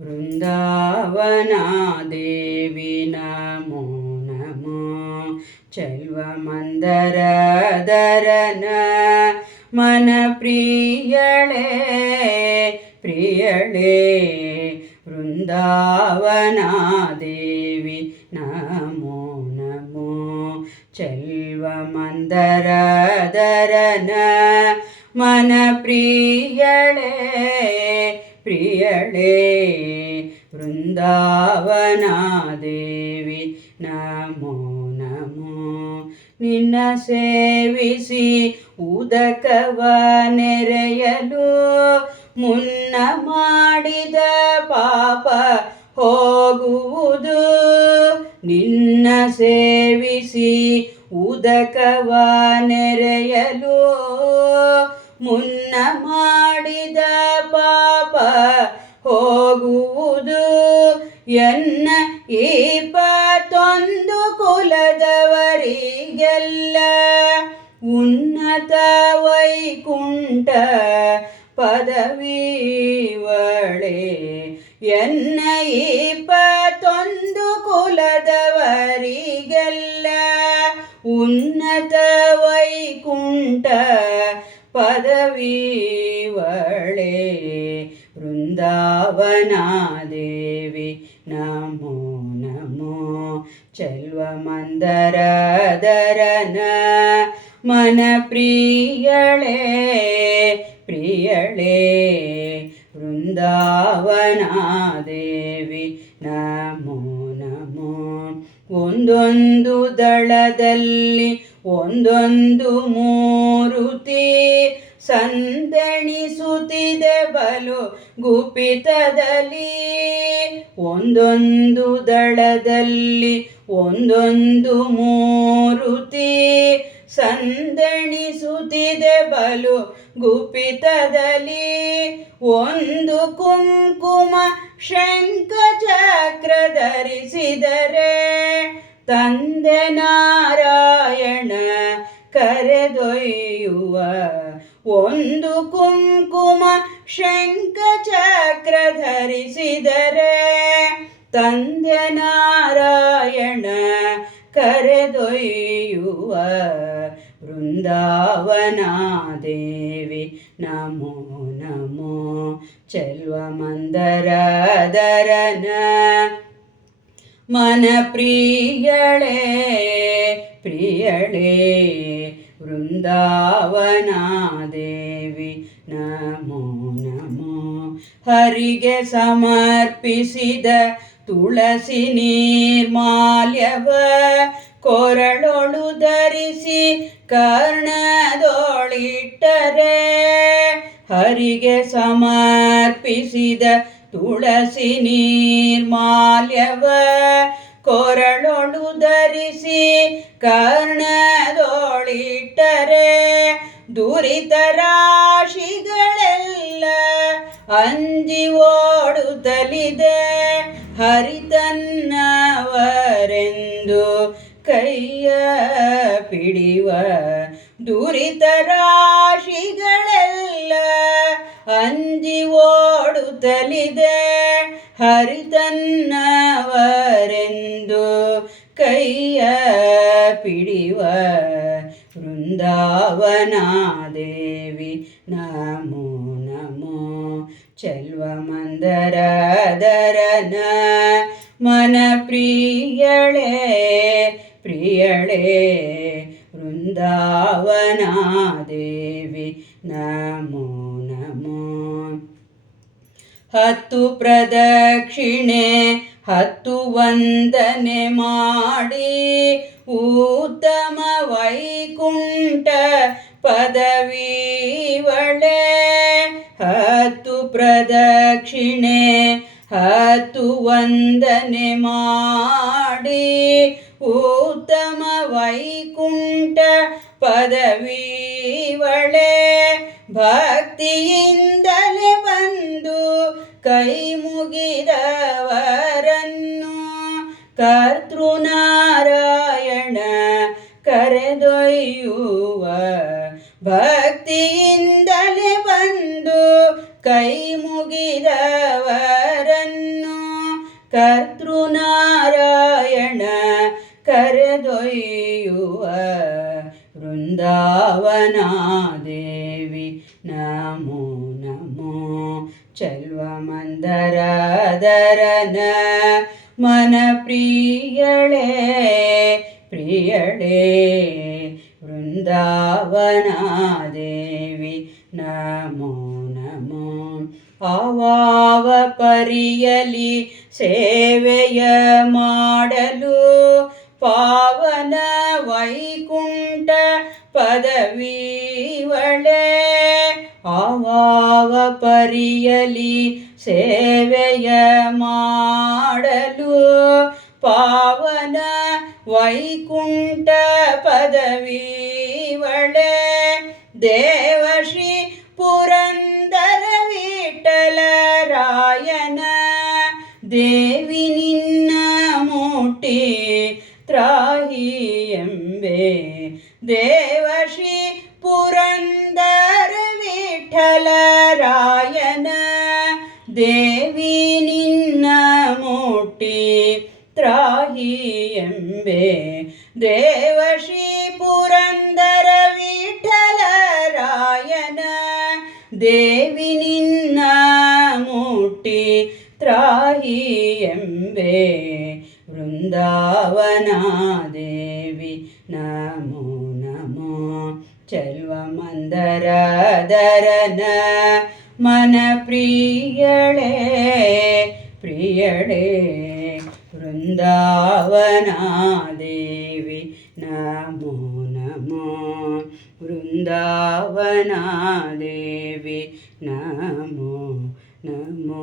ವೃಂದಾವನಾ ದೇವಿ ನಮೋ ನಮೋ ಚೆಲ್ವ ಮಂದರದರನ ಮನ ಪ್ರಿಯಳೇ ಪ್ರಿಯಳೇ ವೃಂದಾವನಾ ದೇವಿ ನಮೋ ನಮೋ ಚೆಲ್ವ ಮಂದರದರನ ಮನ ಪ್ರಿಯಳೇ ಪ್ರಿಯಳೇ ವೃಂದಾವನ ದೇವಿ ನಮೋ ನಮೋ. ನಿನ್ನ ಸೇವಿಸಿ ಉದಕವ ನೆರೆಯಲು, ಮುನ್ನ ಮಾಡಿದ ಪಾಪ ಹೋಗುವುದು. ನಿನ್ನ ಸೇವಿಸಿ ಉದಕವ ನೆರೆಯಲು ಮುನ್ನ ಮಾಡಿದ ಪಾಪ ಹೋಗುವುದು ಎನ್ನ ಇಪ್ಪತ್ತೊಂದು ಕುಲದವರಿಗೆಲ್ಲ ಉನ್ನತ ವೈಕುಂಠ ಪದವಿವಳೆ. ಎನ್ನ ಇಪ್ಪತ್ತೊಂದು ಕುಲದವರಿಗೆಲ್ಲ ಉನ್ನತ ವೈಕುಂಠ ಪದವಿವಳೆ ವೃಂದಾವನ ದೇವಿ ನಮೋ ನಮೋ, ಚೆಲ್ವ ಮಂದರದರನ ಮನ ಪ್ರಿಯಳೇ ಪ್ರಿಯಳೇ, ವೃಂದಾವನಾದೇವಿ. ನಮೋ ನಮೋ, ಒಂದೊಂದು ದಳದಲ್ಲಿ ಒಂದೊಂದು ಮೂರುತಿ ಸಂದಣಿಸುತ್ತಿದೆ ಬಲು ಗುಪಿತದಲ್ಲಿ. ಒಂದೊಂದು ದಳದಲ್ಲಿ ಒಂದೊಂದು ಮೂರುತಿ ಸಂದಣಿಸುತ್ತಿದೆ ಬಲು ಗುಪಿತದಲ್ಲಿ. ಒಂದು ಕುಂಕುಮ ಶಂಖ ಚಕ್ರ ಧರಿಸಿದರೆ ತಂದೆ ನಾರಾಯಣ ಕರೆದೊಯ್ಯುವ ಒಂದು ಕುಂಕುಮ ಶಂಖ ಚಕ್ರ ಧರಿಸಿದರೆ ತಂದೆ ನಾರಾಯಣ ಕರೆದೊಯ್ಯುವ ವೃಂದಾವನ ದೇವಿ ನಮೋ ನಮೋ ಚೆಲ್ವ ಮಂದರದರನ ಮನ ಪ್ರಿಯಳೇ ಪ್ರಿಯಳೇ ವೃಂದಾವನ ದೇವಿ ನಮೋ ನಮೋ. ಹರಿಗೆ ಸಮರ್ಪಿಸಿದ ತುಳಸಿ ನಿರ್ಮಾಲ್ಯವ, ಕೊರಳೊಳು ಧರಿಸಿ ಕರ್ಣದೊಳಿಟ್ಟರೆ. ಹರಿಗೆ ಸಮರ್ಪಿಸಿದ ತುಳಸಿ ನೀರ್ಮಾಲ್ಯವ ಕೊರಳೊಡು ಧರಿಸಿ ಕರ್ಣದೋಳಿಟ್ಟರೆ ದುರಿತ ರಾಶಿಗಳೆಲ್ಲ ಅಂಜಿ ಓಡುತ್ತಲಿದೆ ಹರಿತನ್ನವರೆಂದು ಕೈಯ ಪಿಡಿವ ದುರಿತ ರಾಶಿಗಳೆಲ್ಲ ಅಂಜಿ ಓಡುತ್ತಲಿದೆ ಹರಿತನ್ನವರೆಂದು ಕೈಯ ಪಿಡಿವ ವೃಂದಾವನ ದೇವಿ ನಮೋ ನಮೋ ಮಂದರ ದರನ ಮನ ಪ್ರಿಯಳೇ ಪ್ರಿಯಳೇ ವೃಂದಾವನ ದೇವಿ ನಮೋ ನಮೋ. ಹತ್ತು ಪ್ರದಕ್ಷಿಣೆ, ಹತ್ತು ವಂದನೆ ಮಾಡಿ. ಉತ್ತಮ ವೈಕುಂಠ ಪದವಿ ಒಳೆ ಹತ್ತು ಪ್ರದಕ್ಷಿಣೆ, ಹತ್ತು ವಂದನೆ ಮಾಡಿ. ಉತ್ತಮ ವೈಕುಂಠ ಪದವಿ ಒಳೆ ಭಕ್ತಿಯಿಂದಲೇ ಬಂದು ಕೈ ಮುಗಿದವರನ್ನು ಕರ್ತೃನಾರಾಯಣ ಕರೆದೊಯ್ಯುವ. ಭಕ್ತಿಯಿಂದಲೇ ಬಂದು ಕೈ ಮುಗಿದವರನ್ನು ಕರ್ತೃನಾರಾಯಣ ಕರೆದೊಯ್ಯುವ. ವೃಂದಾವನ ದೇವಿ ನಮೋ ಮಂದರದರನ ಮನ ಪ್ರಿಯಳೇ ಪ್ರಿಯಳೇ ವೃಂದಾವನ ದೇವಿ ನಮೋ ನಮೋ. ಅವಾವ ಪರಿಯಲಿ ಸೇವೆಯ ಮಾಡಲು ಪಾವನ ವೈಕುಂಠ ಪದವಿವಳೆ ಆವಾವ ಪರಿಯಲಿ, ಸೇವೆಯ ಮಾಡಲು ಪಾವನ ವೈಕುಂಠ ಪದವಿವಳೆ ದೇವಶ್ರೀ ಪುರಂದರ ವಿಠಲ ರಾಯನ, ದೇವಿ ನಿನ್ನ ಮೂಟಿ ತ್ರಾಹಿ ಎಂಬೆ, ದೇವಶ್ರೀ ಪುರಂದರ ದೇವಿ ನಿನ್ನ ಮುಟ್ಟಿ ತ್ರಾಹಿ ಎಂಬೆ ದೇವಶ್ರೀ ಪುರಂದರ ವಿಠಲ ರಾಯನ ದೇವಿ ನಿನ್ನ ಮುಟ್ಟಿ ತ್ರಾಹಿ ಎಂಬೆ ವೃಂದಾವನ ದೇವಿ ನಮೋ ನಮೋ ಚಲ್ವ ಮಂದರದರನ ಮನ ಪ್ರಿಯಳೇ ಪ್ರಿಯಳೇ ವೃಂದಾವನ ದೇವಿ ನಮೋ ನಮೋ